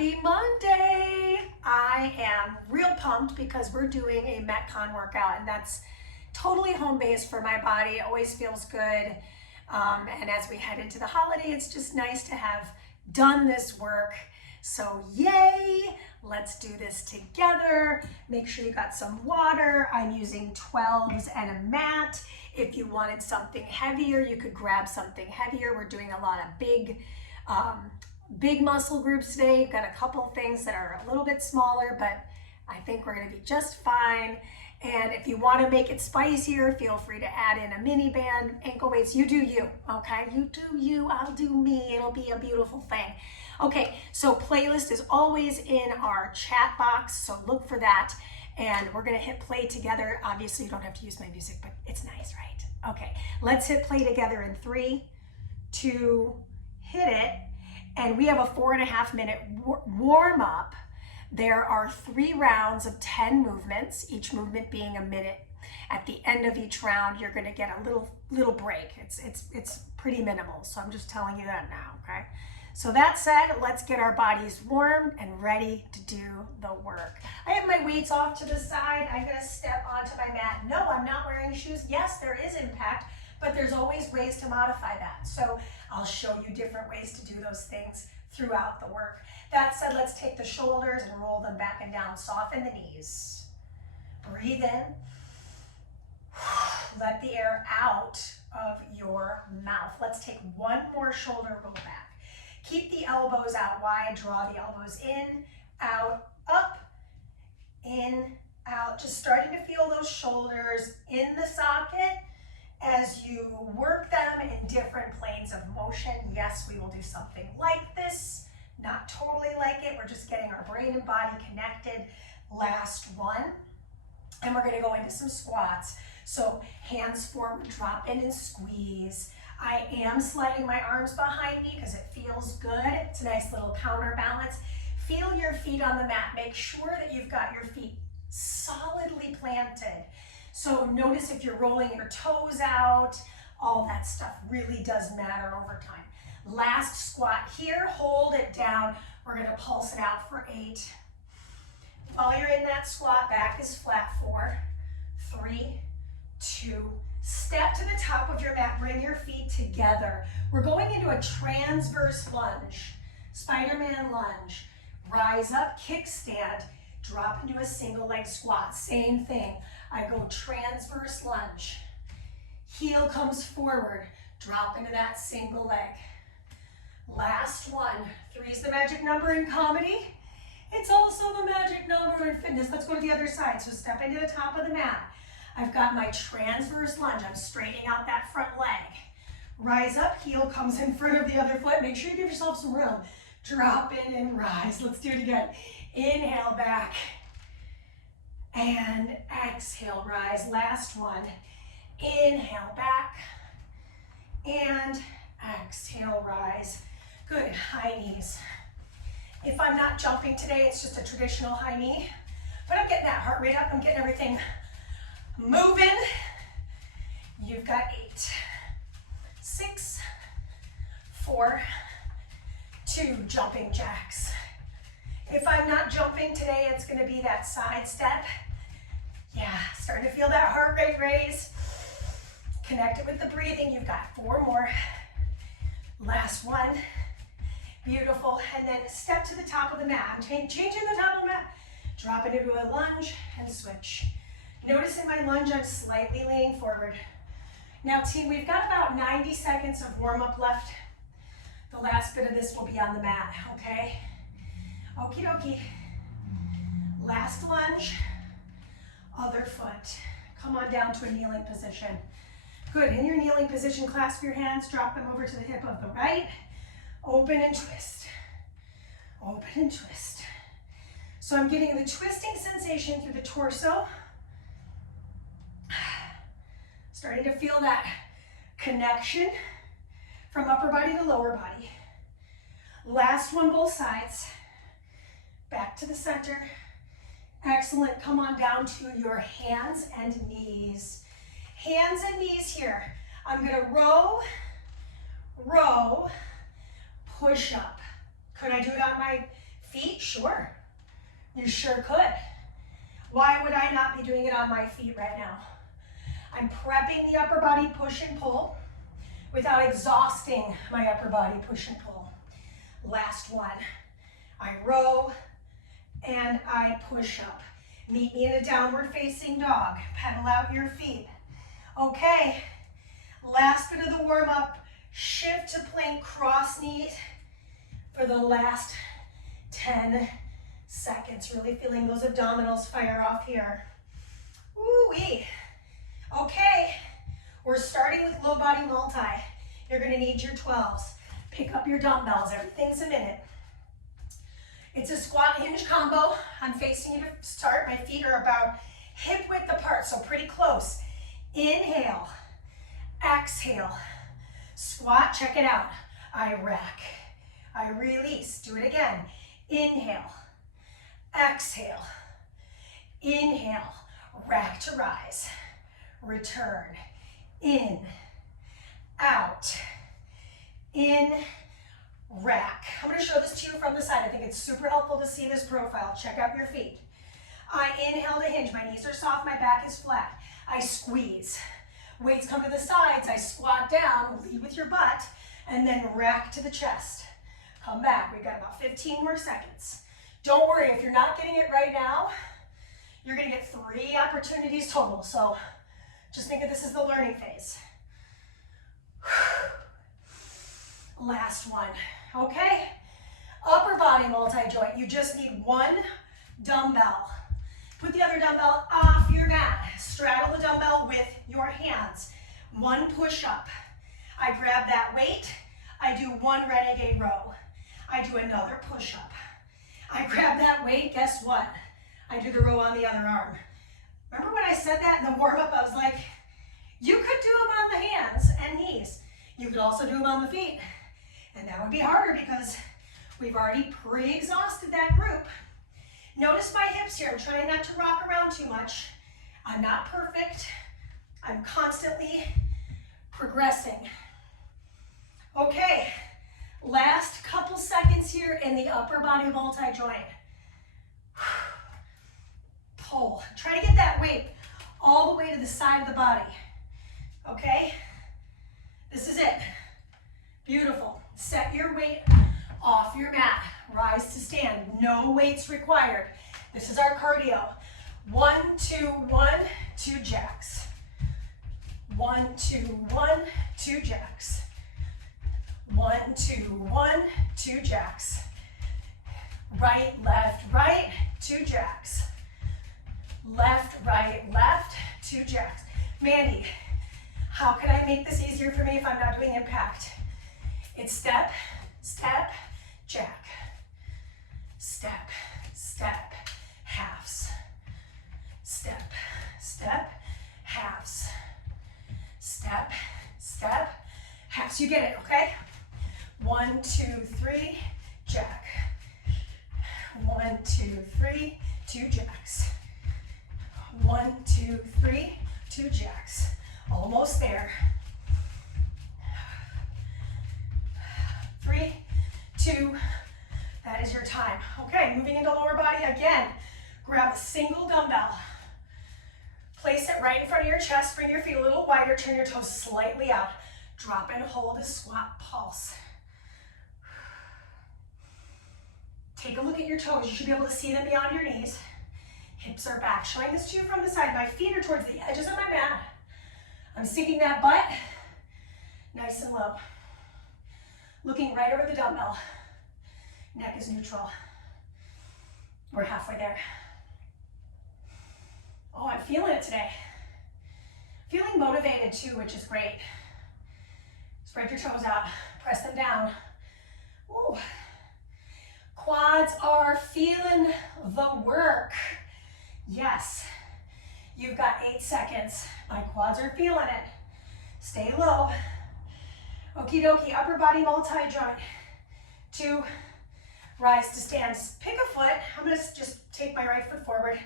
Happy Monday! I am real pumped because we're doing a Metcon workout, and that's totally home-based for my body. It always feels good. And as we head into the holiday, it's just nice to have done this work. So yay! Let's do this together. Make sure you got some water. I'm using 12s and a mat. If you wanted something heavier, you could grab something heavier. We're doing a lot of big muscle groups today. Got a couple things that are a little bit smaller, but I think we're gonna be just fine. And if you wanna make it spicier, feel free to add in a mini band, ankle weights. You do you, okay? You do you, I'll do me. It'll be a beautiful thing. Okay, so playlist is always in our chat box, so look for that. And we're gonna hit play together. Obviously, you don't have to use my music, but it's nice, right? Okay, let's hit play together in 3, 2, hit it. And we have a 4.5 minute warm up. There are 3 rounds of 10 movements, each movement being a minute. At the end of each round, you're gonna get a little break. It's pretty minimal, so I'm just telling you that now, okay? So that said, let's get our bodies warm and ready to do the work. I have my weights off to the side. I'm gonna step onto my mat. No, I'm not wearing shoes. Yes, there is impact, but there's always ways to modify that. So I'll show you different ways to do those things throughout the work. That said, let's take the shoulders and roll them back and down. Soften the knees. Breathe in. Let the air out of your mouth. Let's take one more shoulder roll back. Keep the elbows out wide. Draw the elbows in, out, up, in, out. Just starting to feel those shoulders in the socket as you work them in different planes of motion. Yes, we will do something like this, not totally like it. We're just getting our brain and body connected. Last one. And we're gonna go into some squats. So hands forward, drop in and squeeze. I am sliding my arms behind me because it feels good. It's a nice little counterbalance. Feel your feet on the mat. Make sure that you've got your feet solidly planted. So notice if you're rolling your toes out, all that stuff really does matter over time. Last squat here, hold it down. We're gonna pulse it out for 8. While you're in that squat, back is flat. 4, 3, 2, step to the top of your mat, bring your feet together. We're going into a transverse lunge, Spider-Man lunge. Rise up, kickstand, drop into a single leg squat. Same thing. I go transverse lunge. Heel comes forward, drop into that single leg. Last one. 3 is the magic number in comedy. It's also the magic number in fitness. Let's go to the other side. So step into the top of the mat. I've got my transverse lunge. I'm straightening out that front leg. Rise up, heel comes in front of the other foot. Make sure you give yourself some room. Drop in and rise. Let's do it again. Inhale back. And exhale, rise. Last one. Inhale back. And exhale, rise. Good, high knees. If I'm not jumping today, it's just a traditional high knee. But I'm getting that heart rate up. I'm getting everything moving. You've got 8, 6, 4, 2, jumping jacks. If I'm not jumping today, it's gonna be that side step. Yeah, starting to feel that heart rate raise. Connect it with the breathing. You've got 4 more. Last one. Beautiful. And then step to the top of the mat. I'm changing the top of the mat. Drop it into a lunge and switch. Notice in my lunge, I'm slightly leaning forward. Now team, we've got about 90 seconds of warm up left. The last bit of this will be on the mat, okay? Okie dokie. Last lunge, other foot. Come on down to a kneeling position. Good, in your kneeling position, clasp your hands, drop them over to the hip of the right. Open and twist. Open and twist. So I'm getting the twisting sensation through the torso. Starting to feel that connection from upper body to lower body. Last one, both sides. Back to the center. Excellent. Come on down to your hands and knees. Hands and knees here. I'm going to row, row, push up. Could I do it on my Feet, sure. You sure could. Why would I not be doing it on my feet right now? I'm prepping the upper body push and pull without exhausting my upper body push and pull. Last one. I row and I push up. Meet me in a downward facing dog. Pedal out your feet. Okay, last bit of the warm up. Shift to plank cross knees for the last 10 seconds. Really feeling those abdominals fire off here. Woo-wee. Okay, we're starting with low body multi. You're gonna need your 12s. Pick up your dumbbells, everything's a minute. It's a squat hinge combo. I'm facing you to start. My feet are about hip width apart, so pretty close. Inhale, exhale, squat, check it out. I rack, I release, do it again. Inhale, exhale, inhale, rack to rise, return, in, out, in, rack. I'm going to show this to you from the side. I think it's super helpful to see this profile. Check out your feet. I inhale to hinge. My knees are soft, my back is flat. I squeeze. Weights come to the sides. I squat down, lead with your butt, and then rack to the chest. Come back. We've got about 15 more seconds. Don't worry, if you're not getting it right now, you're going to get 3 opportunities total. So just think of this as the learning phase. Last one. Okay? Upper body multi-joint. You just need 1 dumbbell. Put the other dumbbell off your mat. Straddle the dumbbell with your hands. 1 push-up. I grab that weight. I do 1 renegade row. I do another push-up. I grab that weight. Guess what? I do the row on the other arm. Remember when I said that in the warm-up? I was like, you could do them on the hands and knees. You could also do them on the feet. And that would be harder because we've already pre-exhausted that group. Notice my hips here. I'm trying not to rock around too much. I'm not perfect. I'm constantly progressing. Okay, last couple seconds here in the upper body multi-joint. Pull. Try to get that weight all the way to the side of the body. Okay? This is it. Beautiful. Set your weight off your mat. Rise to stand. No weights required. This is our cardio. 1, 2, 1, 2 jacks. 1, 2, 1, 2 jacks. 1, 2, 1, 2 jacks. Right, left, 2 jacks. Left, right, left, 2 jacks. Mandy, how can I make this easier for me if I'm not doing impact? It's step, step, jack. Step, step, halves. Step, step, halves. Step, step, halves. You get it, okay? 1, 2, 3, jack. 1, 2, 3, 2 jacks. 1, 2, 3, 2 jacks. Almost there. 3, 2, that is your time. Okay, moving into lower body again. Grab a single dumbbell. Place it right in front of your chest. Bring your feet a little wider. Turn your toes slightly out. Drop and hold a squat pulse. Take a look at your toes. You should be able to see them beyond your knees. Hips are back. Showing this to you from the side. My feet are towards the edges of my mat. I'm sinking that butt nice and low. Looking right over the dumbbell. Neck is neutral. We're halfway there. Oh, I'm feeling it today. Feeling motivated too, which is great. Spread your toes out. Press them down. Ooh. Quads are feeling the work. Yes. You've got 8 seconds. My quads are feeling it. Stay low. Okie dokie, upper body multi-joint. 2, rise to stand. Pick a foot. I'm gonna just take my right foot forward.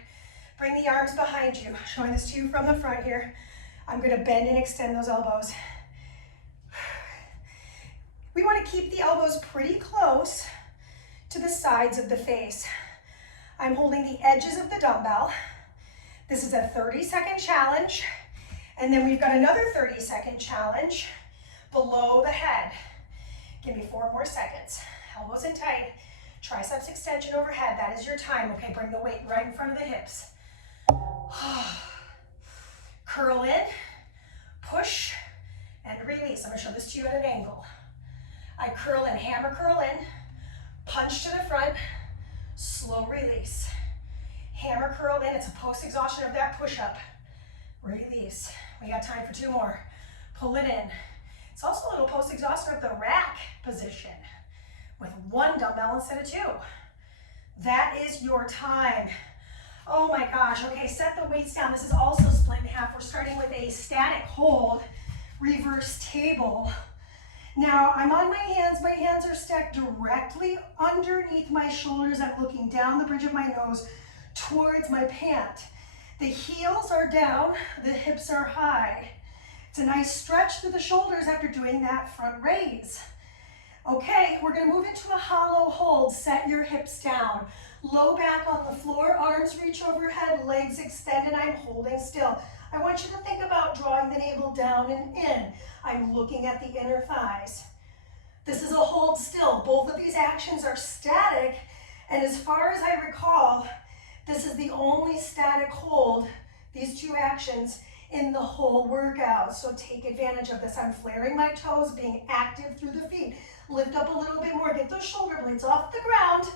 Bring the arms behind you. Showing this to you from the front here. I'm gonna bend and extend those elbows. We wanna keep the elbows pretty close to the sides of the face. I'm holding the edges of the dumbbell. This is a 30-second challenge. And then we've got another 30-second challenge below the head. Give me 4 more seconds. Elbows in tight, triceps extension overhead. That is your time. Okay, bring the weight right in front of the hips. Curl in, push, and release. I'm gonna show this to you at an angle. I curl in, hammer curl in, punch to the front, slow release. Hammer curl in, it's a post-exhaustion of that push-up. Release. We got time for 2 more. Pull it in. It's also a little post-exhaustion of the rack position with 1 dumbbell instead of 2. That is your time. Oh my gosh. Okay, set the weights down. This is also split in half. We're starting with a static hold, reverse table. Now I'm on my hands. My hands are stacked directly underneath my shoulders. I'm looking down the bridge of my nose towards my pant. The heels are down, the hips are high. It's a nice stretch through the shoulders after doing that front raise. Okay, we're gonna move into a hollow hold. Set your hips down. Low back on the floor, arms reach overhead, legs extend, and I'm holding still. I want you to think about drawing the navel down and in. I'm looking at the inner thighs. This is a hold still. Both of these actions are static, and as far as I recall, this is the only static hold, these 2 actions, in the whole workout. So take advantage of this. I'm flaring my toes, being active through the feet. Lift up a little bit more, get those shoulder blades off the ground.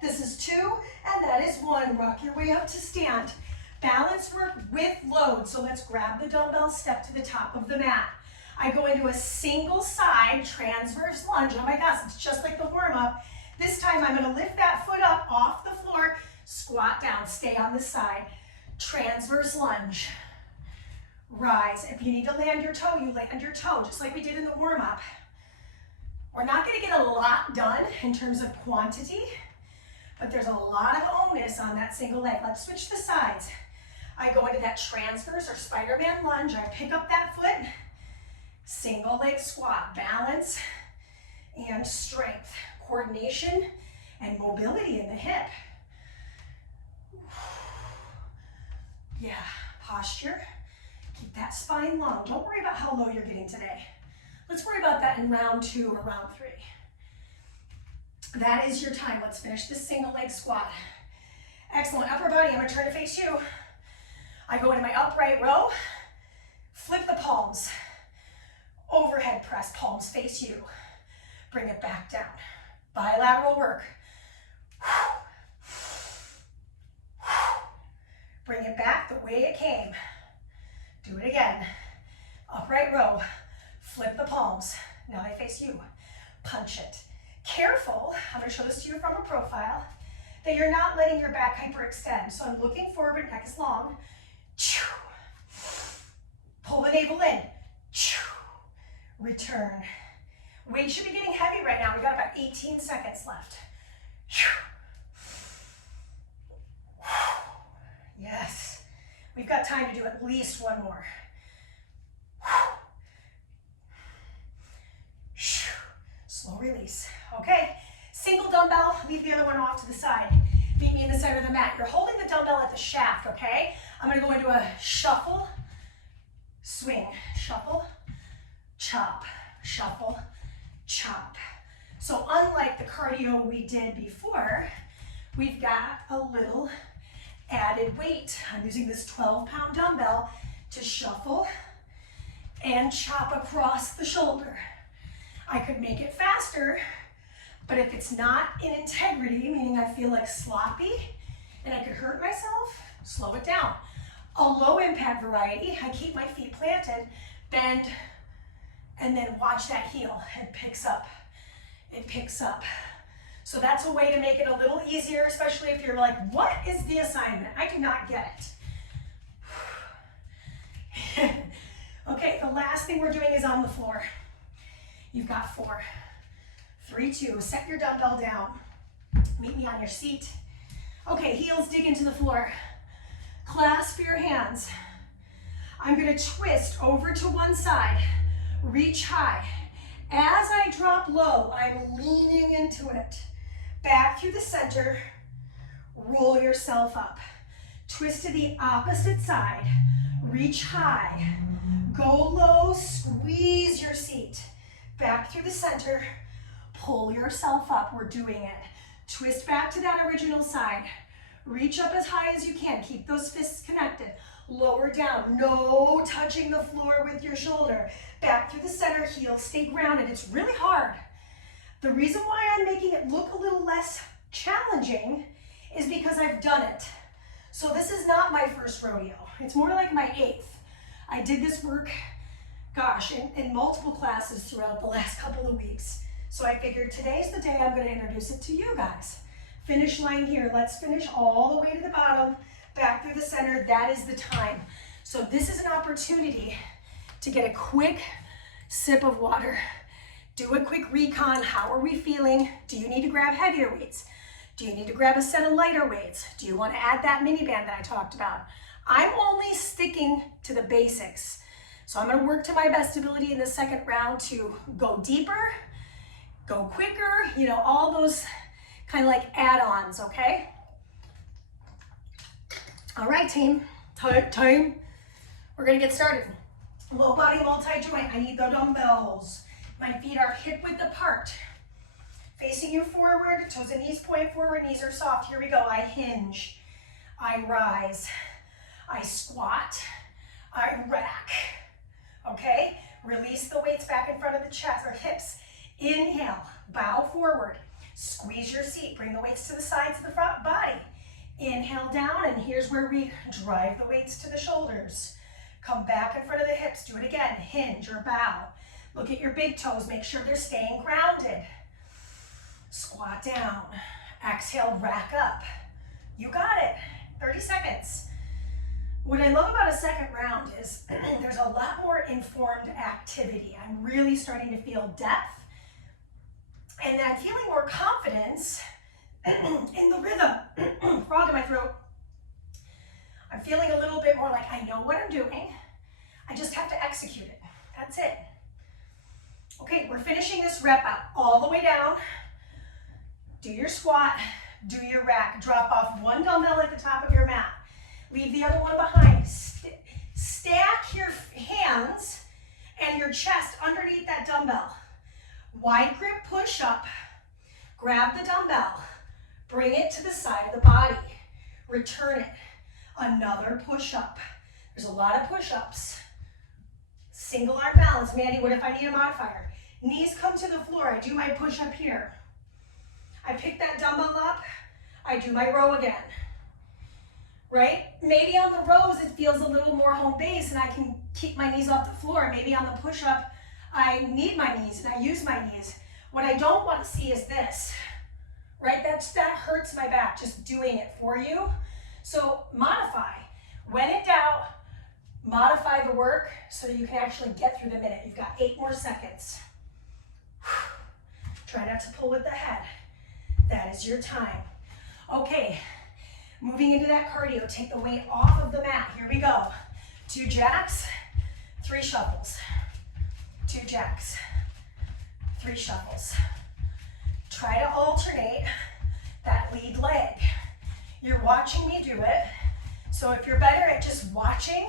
This is 2, and that is 1. Rock your way up to stand. Balance work with load. So let's grab the dumbbell, step to the top of the mat. I go into a single side transverse lunge. Oh my gosh, it's just like the warm-up. This time I'm gonna lift that foot up off the floor, squat down, stay on the side. Transverse lunge. Rise. If you need to land your toe, you land your toe, just like we did in the warm-up. We're not gonna get a lot done in terms of quantity, but there's a lot of onus on that single leg. Let's switch the sides. I go into that transverse or Spider-Man lunge. I pick up that foot, single leg squat, balance and strength, coordination and mobility in the hip. Yeah, posture. Keep that spine long. Don't worry about how low you're getting today. Let's worry about that in round 2 or round 3. That is your time. Let's finish this single leg squat. Excellent. Upper body, I'm gonna turn to face you. I go into my upright row, flip the palms, overhead press, palms face you. Bring it back down. Bilateral work. Bring it back the way it came. Do it again. Upright row, flip the palms. Now they face you. Punch it. Careful, I'm gonna show this to you from a profile, that you're not letting your back hyperextend. So I'm looking forward, neck is long. Pull the navel in. Return. Weight should be getting heavy right now. We got about 18 seconds left. Yes. We've got time to do at least 1 more. Slow release. Okay. Single dumbbell, leave the other one off to the side. Meet me in the center of the mat. You're holding the dumbbell at the shaft, okay? I'm gonna go into a shuffle, swing, shuffle, chop, shuffle, chop. So unlike the cardio we did before, we've got a little added weight. I'm using this 12-pound dumbbell to shuffle and chop across the shoulder. I could make it faster, but if it's not in integrity, meaning I feel like sloppy and I could hurt myself, slow it down. A low impact variety, I keep my feet planted, bend, and then watch that heel. It picks up. It picks up. So that's a way to make it a little easier, especially if you're like, what is the assignment? I do not get it. Okay, the last thing we're doing is on the floor. You've got 4, 3, 2, set your dumbbell down. Meet me on your seat. Okay, heels dig into the floor. Clasp your hands. I'm gonna twist over to one side, reach high. As I drop low, I'm leaning into it. back through the center, roll yourself up. Twist to the opposite side, reach high, go low, squeeze your seat. Back through the center, pull yourself up, we're doing it. Twist back to that original side, reach up as high as you can, keep those fists connected. Lower down, no touching the floor with your shoulder. Back through the center, heels stay grounded. It's really hard. The reason why I'm making it look a little less challenging is because I've done it. So this is not my first rodeo. It's more like my 8th. I did this work, gosh, in multiple classes throughout the last couple of weeks. So I figured today's the day I'm going to introduce it to you guys. Finish line here. Let's finish all the way to the bottom, back through the center. That is the time. So this is an opportunity to get a quick sip of water. Do a quick recon. How are we feeling? Do you need to grab heavier weights? Do you need to grab a set of lighter weights? Do you want to add that mini band that I talked about? I'm only sticking to the basics. So I'm going to work to my best ability in the second round to go deeper, go quicker, you know, all those kind of like add-ons, okay? All right, team, time. We're going to get started. Low body multi-joint. I need the dumbbells. My feet are hip width apart. Facing you forward, toes and knees point forward, knees are soft. Here we go. I hinge, I rise, I squat, I rack. Okay? Release the weights back in front of the chest or hips. Inhale, bow forward, squeeze your seat, bring the weights to the sides of the front body. Inhale down, and here's where we drive the weights to the shoulders. Come back in front of the hips. Do it again. Hinge or bow. Look at your big toes. Make sure they're staying grounded. Squat down. Exhale, rack up. You got it. 30 seconds. What I love about a second round is there's a lot more informed activity. I'm really starting to feel depth, and I'm feeling more confidence in the rhythm. Frog in my throat. I'm feeling a little bit more like I know what I'm doing. I just have to execute it. That's it. Okay, we're finishing this rep out all the way down. Do your squat, do your rack. Drop off one dumbbell at the top of your mat. Leave the other one behind. Stack your hands and your chest underneath that dumbbell. Wide grip push up. Grab the dumbbell. Bring it to the side of the body. Return it. Another push up. There's a lot of push-ups. Single arm balance. Mandy, what if I need a modifier? Knees come to the floor. I do my push-up here. I pick that dumbbell up. I do my row again. Right? Maybe on the rows it feels a little more home base and I can keep my knees off the floor. Maybe on the push-up I need my knees and I use my knees. What I don't want to see is this. Right? That hurts my back just doing it for you. So modify. When in doubt, modify the work so that you can actually get through the minute. You've got 8 more seconds. Try not to pull with the head. That is your time. Okay, moving into that cardio. Take the weight off of the mat. Here we go. 2 jacks, 3 shuffles. 2 jacks, 3 shuffles. Try to alternate that lead leg. You're watching me do it. So if you're better at just watching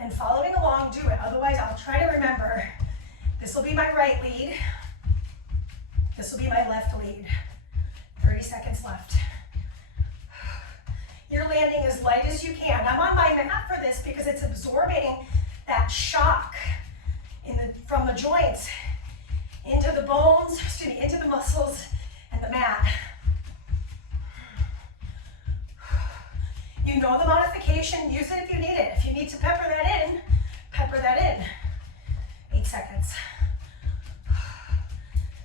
and following along, do it. Otherwise, I'll try to remember. This will be my right lead. This will be my left lead. 30 seconds left. You're landing as light as you can. I'm on my mat for this because it's absorbing that shock from the joints into the bones, into the muscles and the mat. You know the modification, use it if you need it. If you need to pepper that in, pepper that in. 8 seconds.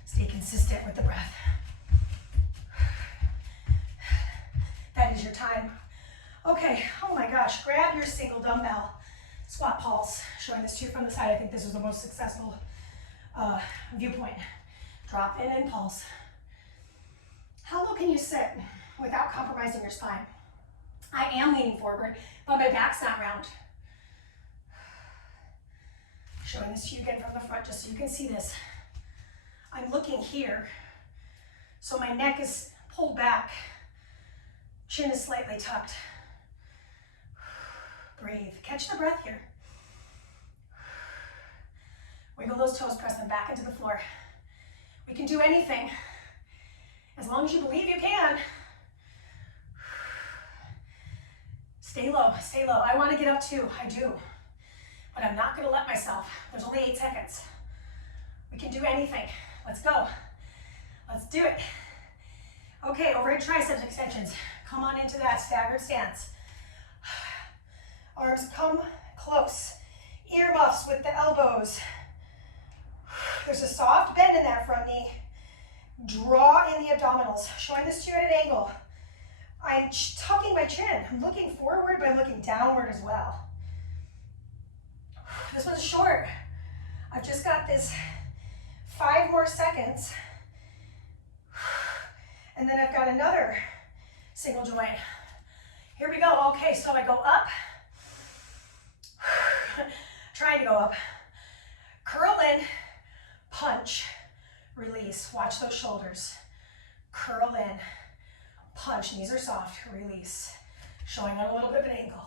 Stay consistent with the breath. That is your time. Okay, oh my gosh, grab your single dumbbell. Squat pulse, showing this to you from the side. I think this is the most successful viewpoint. Drop in and pulse. How low can you sit without compromising your spine? I am leaning forward, but my back's not round. Showing this to you again from the front, just so you can see this. I'm looking here, so my neck is Hold back. Chin is slightly tucked. Breathe. Catch the breath here. Wiggle those toes, press them back into the floor. We can do anything as long as you believe you can. Stay low, stay low. I want to get up too, I do. But I'm not going to let myself. There's only 8 seconds. We can do anything. Let's go. Let's do it. Okay, overhead triceps extensions. Come on into that staggered stance. Arms come close. Ear muffs with the elbows. There's a soft bend in that front knee. Draw in the abdominals. Showing this to you at an angle. I'm tucking my chin. I'm looking forward, but I'm looking downward as well. This one's short. I've just got this 5 more seconds. And then I've got another single joint. Here we go. Okay, so I go up. Trying to go up. Curl in, punch, release. Watch those shoulders. Curl in, punch. Knees are soft, release. Showing on a little bit of an angle.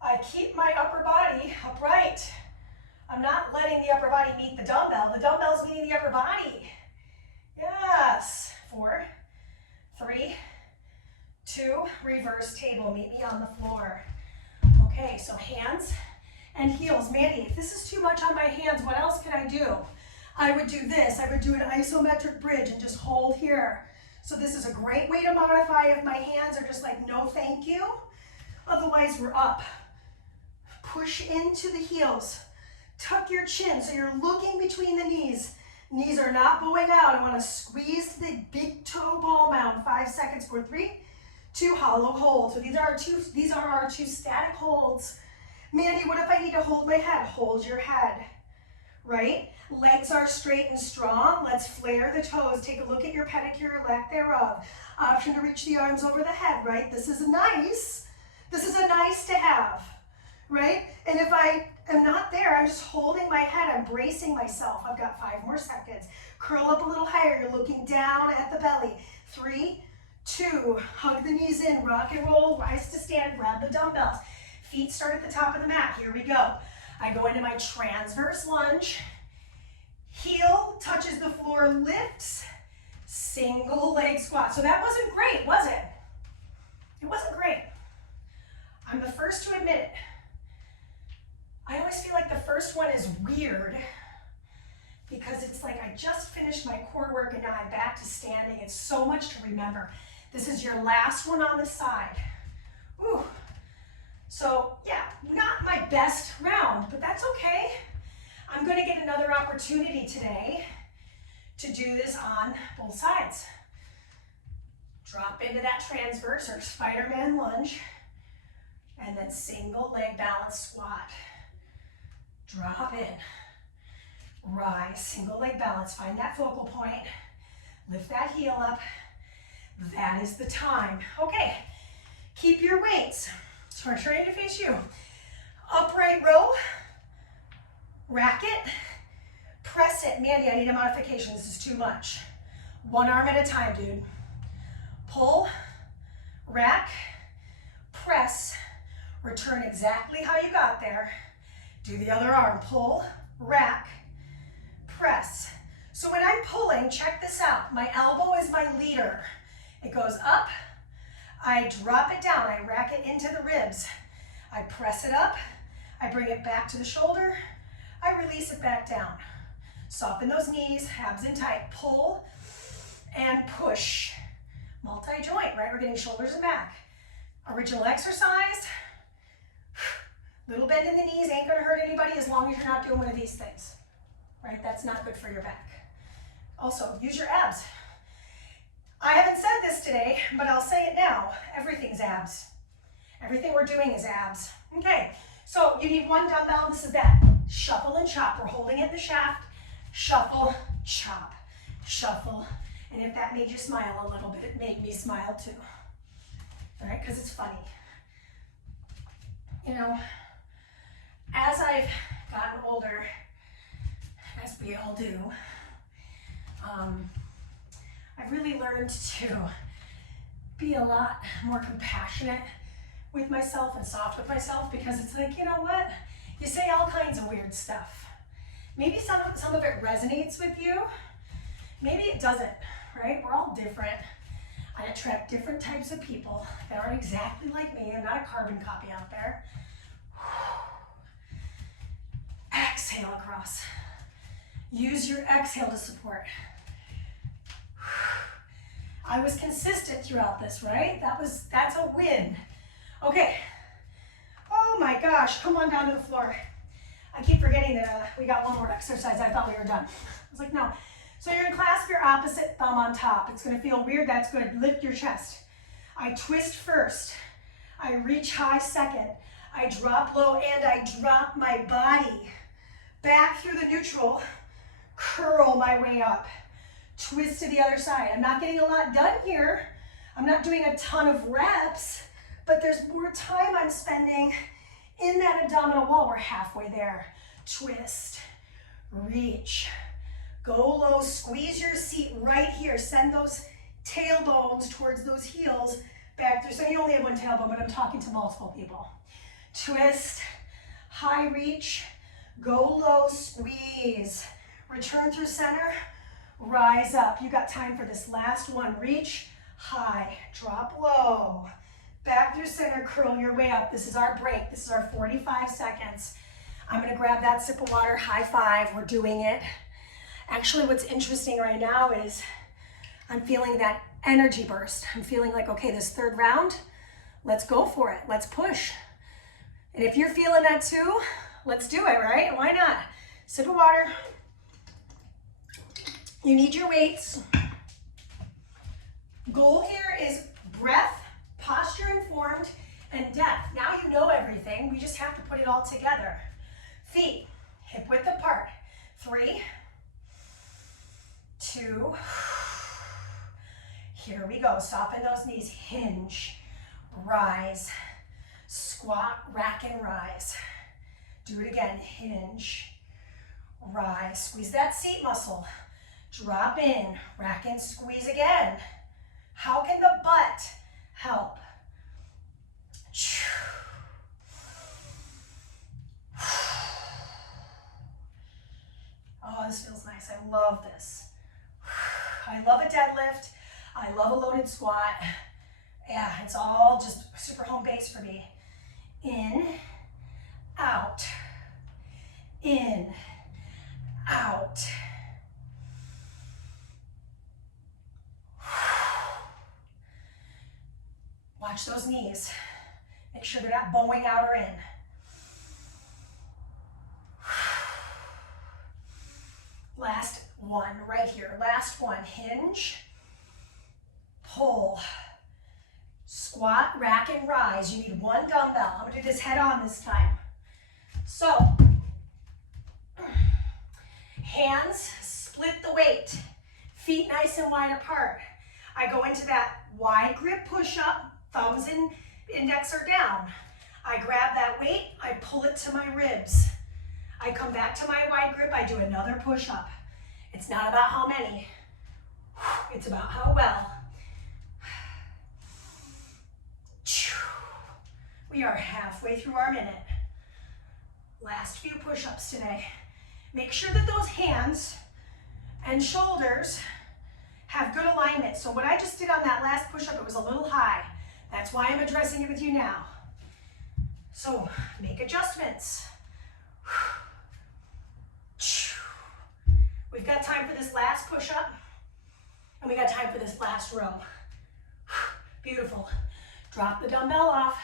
I keep my upper body upright. I'm not letting the upper body meet the dumbbell. The dumbbell's meeting the upper body. Yes. 4, 3, 2, reverse table. Meet me on the floor. Okay, so hands and heels. Mandy, if this is too much on my hands, what else can I do? I would do this. I would do an isometric bridge and just hold here. So this is a great way to modify if my hands are just like, no thank you. Otherwise, we're up. Push into the heels. Tuck your chin so you're looking between the knees. Knees are not bowing out. I want to squeeze the big toe ball mound. 5 seconds for 3, 2, hollow hold. So these are our two static holds. Mandy, what if I need to hold my head? Hold your head, right? Legs are straight and strong. Let's flare the toes. Take a look at your pedicure, lack thereof. Option to reach the arms over the head, right? This is nice. This is a nice to have, right? And if I am not there, I'm just holding my head. I'm bracing myself. I've got 5 more seconds. Curl up a little higher. You're looking down at the belly. 3, 2, hug the knees in, rock and roll, rise to stand, grab the dumbbells. Feet start at the top of the mat. Here we go. I go into my transverse lunge. Heel touches the floor, lifts, single leg squat. So that wasn't great, was it? It wasn't great. I'm the first to admit it. I always feel like the first one is weird because it's like I just finished my core work and now I'm back to standing. It's so much to remember. This is your last one on the side. Ooh. So yeah, not my best round, but that's okay. I'm going to get another opportunity today to do this on both sides. Drop into that transverse or Spider-Man lunge, and then single leg balance squat. Drop in, rise, single leg balance, find that focal point, lift that heel up. That is the time. Okay, keep your weights. So we're trying to face you. Upright row, rack it, press it. Mandy, I need a modification. This is too much. One arm at a time, dude. Pull, rack, press, return exactly how you got there. Do the other arm. Pull, rack, press. So when I'm pulling, check this out. My elbow is my leader. It goes up, I drop it down, I rack it into the ribs. I press it up, I bring it back to the shoulder, I release it back down. Soften those knees, abs in tight, pull and push. Multi-joint, right? We're getting shoulders and back. Original exercise. Little bend in the knees ain't gonna hurt anybody as long as you're not doing one of these things, right? That's not good for your back. Also, use your abs. I haven't said this today, but I'll say it now. Everything's abs. Everything we're doing is abs. Okay, so you need one dumbbell. This is that. Shuffle and chop. We're holding it in the shaft. Shuffle, chop, shuffle. And if that made you smile a little bit, it made me smile too. All right, because it's funny. You know, as I've gotten older, as we all do, I've really learned to be a lot more compassionate with myself and soft with myself, because it's like, you know what? You say all kinds of weird stuff. Maybe some of it resonates with you. Maybe it doesn't, right? We're all different. I attract different types of people that aren't exactly like me. I'm not a carbon copy out there. Exhale across. Use your exhale to support. I was consistent throughout this, right? That's a win. Okay. Oh my gosh, come on down to the floor. I keep forgetting that we got one more exercise. I thought we were done. I was like, no. So you're gonna clasp your opposite thumb on top. It's gonna feel weird, that's good. Lift your chest. I twist first. I reach high second. I drop low and I drop my body back through the neutral. Curl my way up. Twist to the other side. I'm not getting a lot done here. I'm not doing a ton of reps, but there's more time I'm spending in that abdominal wall. We're halfway there. Twist, reach, go low, squeeze your seat right here. Send those tailbones towards those heels back through. So you only have one tailbone, but I'm talking to multiple people. Twist, high reach, go low, squeeze. Return through center, rise up. You got time for this last one. Reach, high, drop low. Back through center, curl your way up. This is our break. This is our 45 seconds. I'm gonna grab that sip of water, high five, we're doing it. Actually, what's interesting right now is I'm feeling that energy burst. I'm feeling like, okay, this third round, let's go for it. Let's push. And if you're feeling that too, let's do it, right? Why not? Sip of water. You need your weights. Goal here is breath, posture informed, and depth. Now you know everything. We just have to put it all together. Feet, hip width apart. 3, 2, here we go. Soften those knees, hinge, rise, squat, rack and rise. Do it again, hinge, rise. Squeeze that seat muscle. Drop in, rack and squeeze again. How can the butt help? Oh, this feels nice. I love this. I love a deadlift. I love a loaded squat. Yeah, it's all just super home base for me. In, out, in, out. Watch those knees. Make sure they're not bowing out or in. Last one right here. Last one. Hinge, pull, squat, rack, and rise. You need one dumbbell. I'm gonna do this head on this time. So, hands split the weight. Feet nice and wide apart. I go into that wide grip push-up. Thumbs and index are down. I grab that weight, I pull it to my ribs. I come back to my wide grip, I do another push-up. It's not about how many, it's about how well. We are halfway through our minute. Last few push-ups today. Make sure that those hands and shoulders have good alignment. So what I just did on that last push-up, it was a little high. That's why I'm addressing it with you now. So make adjustments. We've got time for this last push-up, and we got time for this last row. Beautiful. Drop the dumbbell off.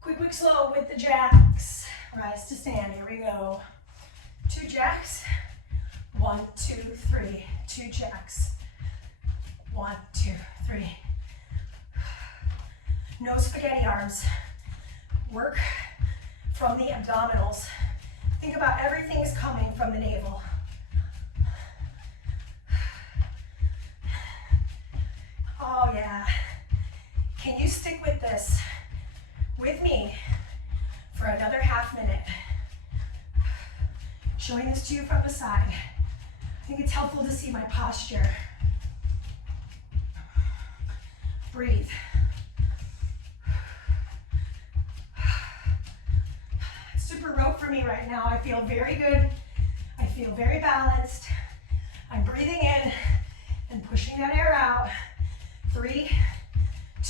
Quick, quick, slow with the jacks. Rise to stand. Here we go. 2 jacks. 1, 2, 3. 2 jacks. 1, 2, 3. No spaghetti arms. Work from the abdominals. Think about everything is coming from the navel. Oh yeah. Can you stick with this with me for another half minute? Showing this to you from the side. I think it's helpful to see my posture. Breathe. Super rope for me right now. I feel very good. I feel very balanced. I'm breathing in and pushing that air out. 3,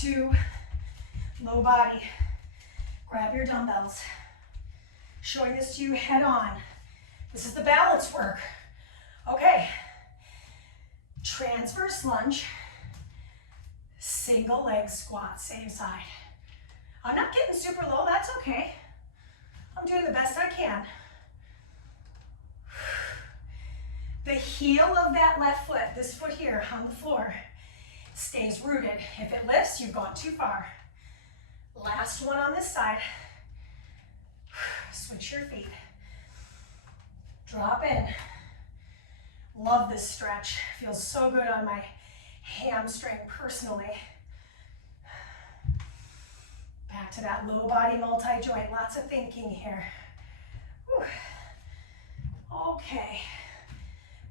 2, low body. Grab your dumbbells. Showing this to you head on. This is the balance work. Okay. Transverse lunge. Single leg squat, same side. I'm not getting super low, that's okay. I'm doing the best I can. The heel of that left foot, this foot here on the floor, stays rooted. If it lifts, you've gone too far. Last one on this side. Switch your feet. Drop in. Love this stretch. Feels so good on my hamstring personally. Back to that low body multi-joint. Lots of thinking here. Whew. Okay.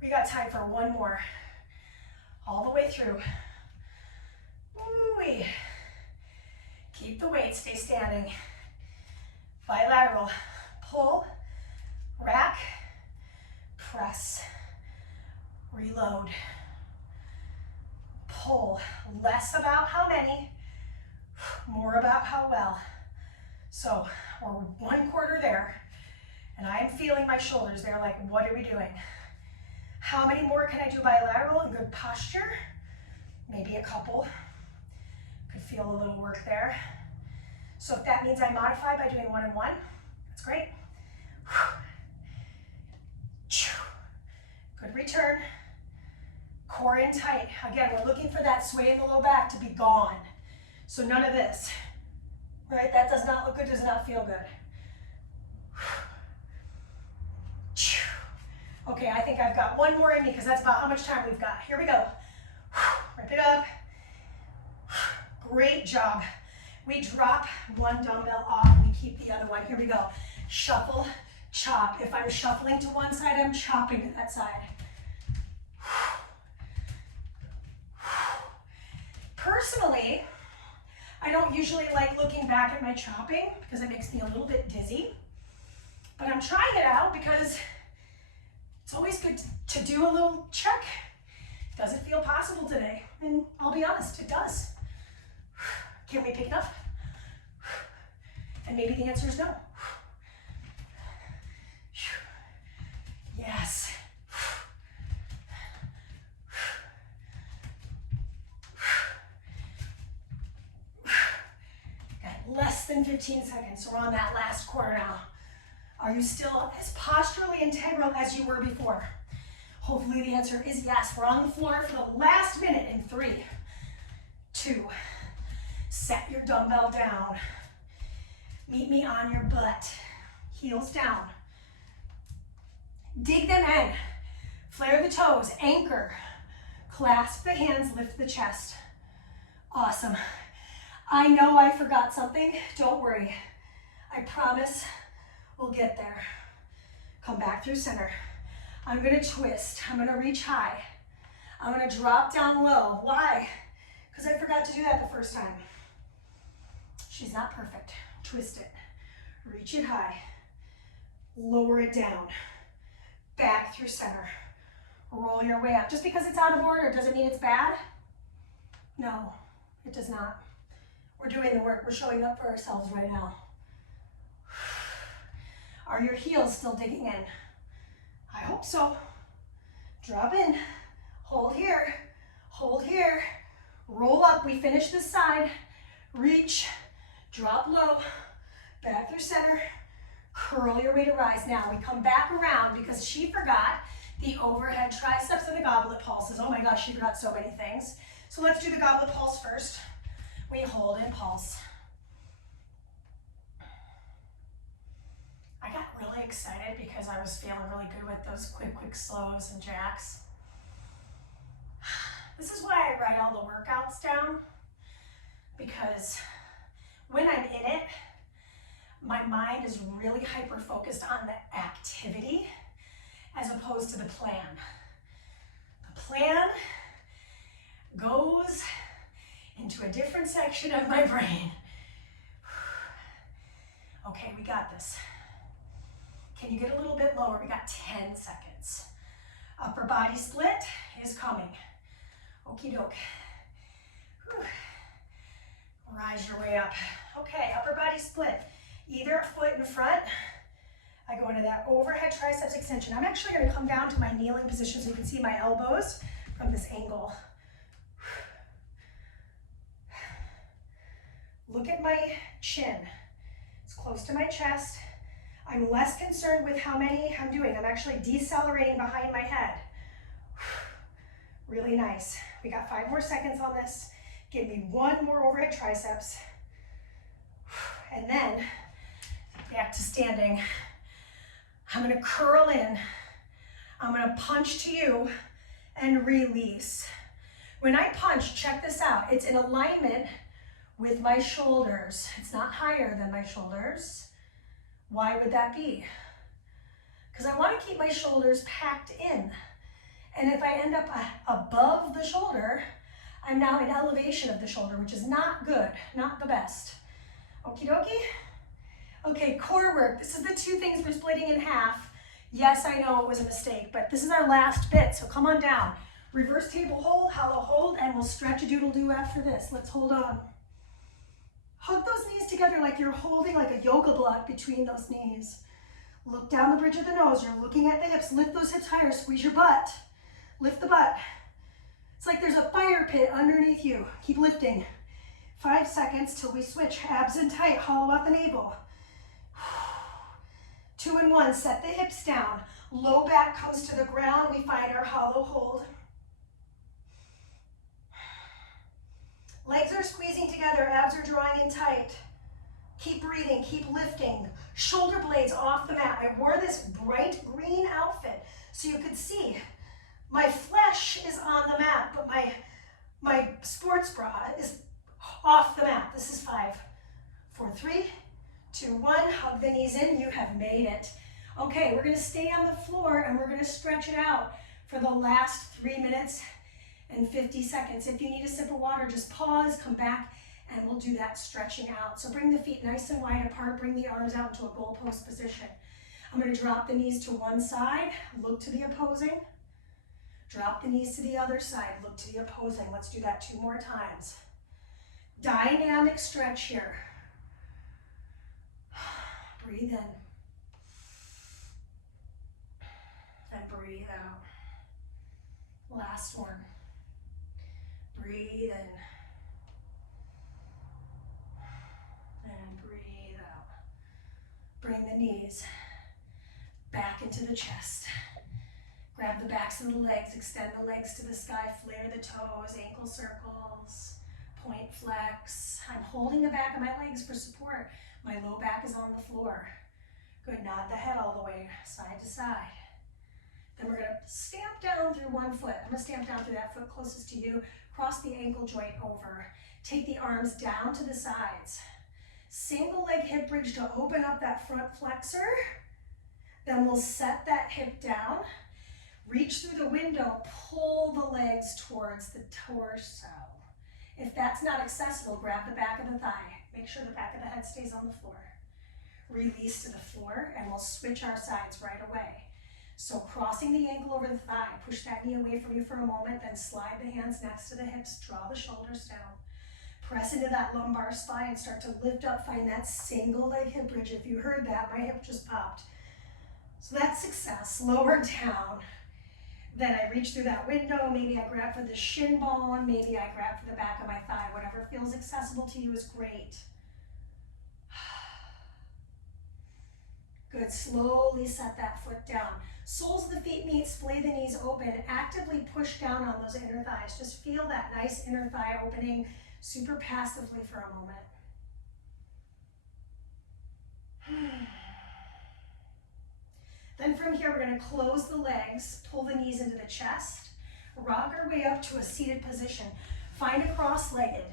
We got time for one more. All the way through. Ooh-wee. Keep the weight, stay standing. Bilateral. Pull, rack, press, reload. Pull. Less about how many, more about how well. So we're 1/4 there, and I'm feeling my shoulders. They're like, what are we doing? How many more can I do bilateral in good posture? Maybe a couple. Could feel a little work there. So if that means I modify by doing 1 and 1, that's great. Good return. Core in tight. Again, we're looking for that sway in the low back to be gone. So none of this, right? That does not look good, does not feel good. Okay, I think I've got one more in me because that's about how much time we've got. Here we go. Rip it up. Great job. We drop one dumbbell off, we keep the other one. Here we go. Shuffle, chop. If I'm shuffling to one side, I'm chopping to that side. Personally, I don't usually like looking back at my chopping because it makes me a little bit dizzy. But I'm trying it out because it's always good to do a little check. Does it feel possible today? And I'll be honest, it does. Can we pick it up? And maybe the answer is no. Yes. Got less than 15 seconds, so we're on that last quarter now. Are you still as posturally integral as you were before? Hopefully the answer is yes. We're on the floor for the last minute in 3, 2, set your dumbbell down. Meet me on your butt. Heels down. Dig them in. Flare the toes. Anchor. Clasp the hands. Lift the chest. Awesome. I know I forgot something. Don't worry. I promise we'll get there. Come back through center. I'm going to twist. I'm going to reach high. I'm going to drop down low. Why? Because I forgot to do that the first time. She's not perfect. Twist it. Reach it high. Lower it down. Back through center. Roll your way up. Just because it's out of order doesn't mean it's bad. No, it does not. We're doing the work. We're showing up for ourselves right now. Are your heels still digging in? I hope so. Drop in. Hold here. Hold here. Roll up. We finish this side. Reach. Drop low. Back through center. Curl your way to rise. Now we come back around because she forgot the overhead triceps and the goblet pulses. Oh my gosh, she forgot so many things. So let's do the goblet pulse first. We hold and pulse. I got really excited because I was feeling really good with those quick slows and jacks. This is why I write all the workouts down, because when I'm in it, my mind is really hyper-focused on the activity as opposed to the plan. The plan goes into a different section of my brain. Okay, we got this. Can you get a little bit lower? We got 10 seconds. Upper body split is coming. Okie doke. Whew. Rise your way up. Okay, upper body split. Either foot in front. I go into that overhead triceps extension. I'm actually going to come down to my kneeling position so you can see my elbows from this angle. Look at my chin. It's close to my chest. I'm less concerned with how many I'm doing. I'm actually decelerating behind my head. Really nice. We got 5 more seconds on this. Give me 1 more overhead triceps. And then back to standing. I'm gonna curl in. I'm gonna punch to you and release. When I punch, check this out. It's in alignment with my shoulders. It's not higher than my shoulders. Why would that be? Because I want to keep my shoulders packed in. And if I end up above the shoulder, I'm now in elevation of the shoulder, which is not good, not the best. Okie dokie? Okay, core work. This is the 2 things we're splitting in half. Yes, I know it was a mistake, but this is our last bit, so come on down. Reverse table hold, hollow hold, and we'll stretch a doodle-doo after this. Let's hold on. Hug those knees together like you're holding like a yoga block between those knees. Look down the bridge of the nose. You're looking at the hips. Lift those hips higher. Squeeze your butt. Lift the butt. It's like there's a fire pit underneath you. Keep lifting. 5 seconds till we switch. Abs in tight. Hollow out the navel. 2 and 1. Set the hips down. Low back comes to the ground. We find our hollow hold. Legs are squeezing together, abs are drawing in tight. Keep breathing, keep lifting. Shoulder blades off the mat. I wore this bright green outfit so you could see my flesh is on the mat, but my sports bra is off the mat. This is 5, 4, 3, 2, 1. Hug the knees in, you have made it. Okay, we're gonna stay on the floor and we're gonna stretch it out for the last 3 minutes and 50 seconds. If you need a sip of water, just pause, come back, and we'll do that stretching out. So bring the feet nice and wide apart, bring the arms out into a goalpost position. I'm gonna drop the knees to one side, look to the opposing. Drop the knees to the other side, look to the opposing. Let's do that 2 more times. Dynamic stretch here. Breathe in. And breathe out. Last one. Breathe in. And breathe out. Bring the knees back into the chest. Grab the backs of the legs, extend the legs to the sky, flare the toes, ankle circles, point flex. I'm holding the back of my legs for support. My low back is on the floor. Good, nod the head all the way side to side. Then we're gonna stamp down through one foot. I'm gonna stamp down through that foot closest to you, cross the ankle joint over. Take the arms down to the sides. Single leg hip bridge to open up that front flexor. Then we'll set that hip down. Reach through the window, pull the legs towards the torso. If that's not accessible, grab the back of the thigh. Make sure the back of the head stays on the floor. Release to the floor, and we'll switch our sides right away. So crossing the ankle over the thigh, push that knee away from you for a moment, then slide the hands next to the hips, draw the shoulders down. Press into that lumbar spine, start to lift up, find that single leg hip bridge. If you heard that, my hip just popped. So that's success, lower down. Then I reach through that window, maybe I grab for the shin bone, maybe I grab for the back of my thigh, whatever feels accessible to you is great. Good, slowly set that foot down. Soles of the feet meet, splay the knees open, actively push down on those inner thighs. Just feel that nice inner thigh opening super passively for a moment. Then from here, we're gonna close the legs, pull the knees into the chest, rock our way up to a seated position. Find a cross-legged.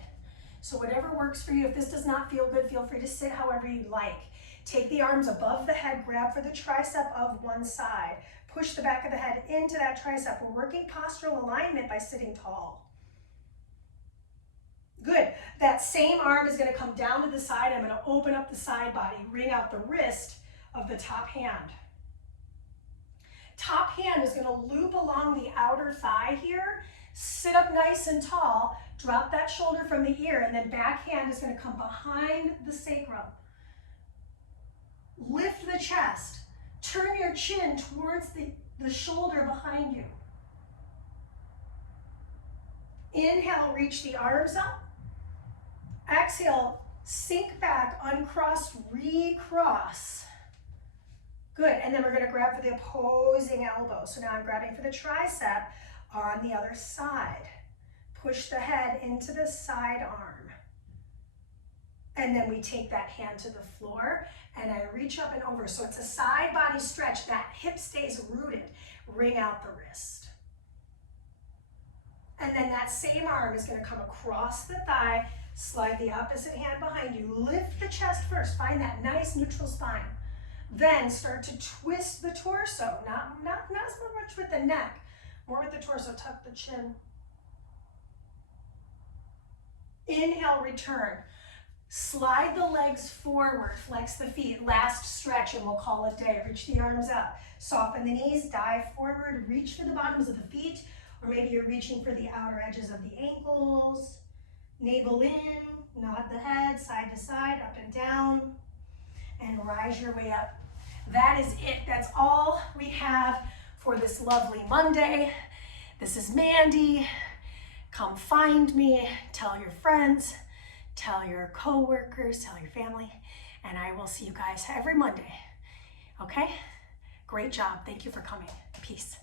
So whatever works for you. If this does not feel good, feel free to sit however you'd like. Take the arms above the head, grab for the tricep of one side. Push the back of the head into that tricep. We're working postural alignment by sitting tall. Good. That same arm is going to come down to the side. I'm going to open up the side body, ring out the wrist of the top hand. Top hand is going to loop along the outer thigh here. Sit up nice and tall. Drop that shoulder from the ear, and then back hand is going to come behind the sacrum. Lift the chest. Turn your chin towards the shoulder behind you. Inhale, reach the arms up. Exhale, sink back, uncross, recross. Good, and then we're gonna grab for the opposing elbow. So now I'm grabbing for the tricep on the other side. Push the head into the side arm. And then we take that hand to the floor and I reach up and over. So it's a side body stretch. That hip stays rooted. Ring out the wrist. And then that same arm is going to come across the thigh, slide the opposite hand behind you. Lift the chest first. Find that nice neutral spine. Then start to twist the torso. Not so much with the neck, more with the torso. Tuck the chin. Inhale, return. Slide the legs forward, flex the feet. Last stretch and we'll call it day. Reach the arms up. Soften the knees, dive forward, reach for the bottoms of the feet, or maybe you're reaching for the outer edges of the ankles. Navel in, nod the head, side to side, up and down, and rise your way up. That is it. That's all we have for this lovely Monday. This is Mandy. Come find me, tell your friends, tell your coworkers, tell your family, and I will see you guys every Monday. Okay? Great job. Thank you for coming. Peace.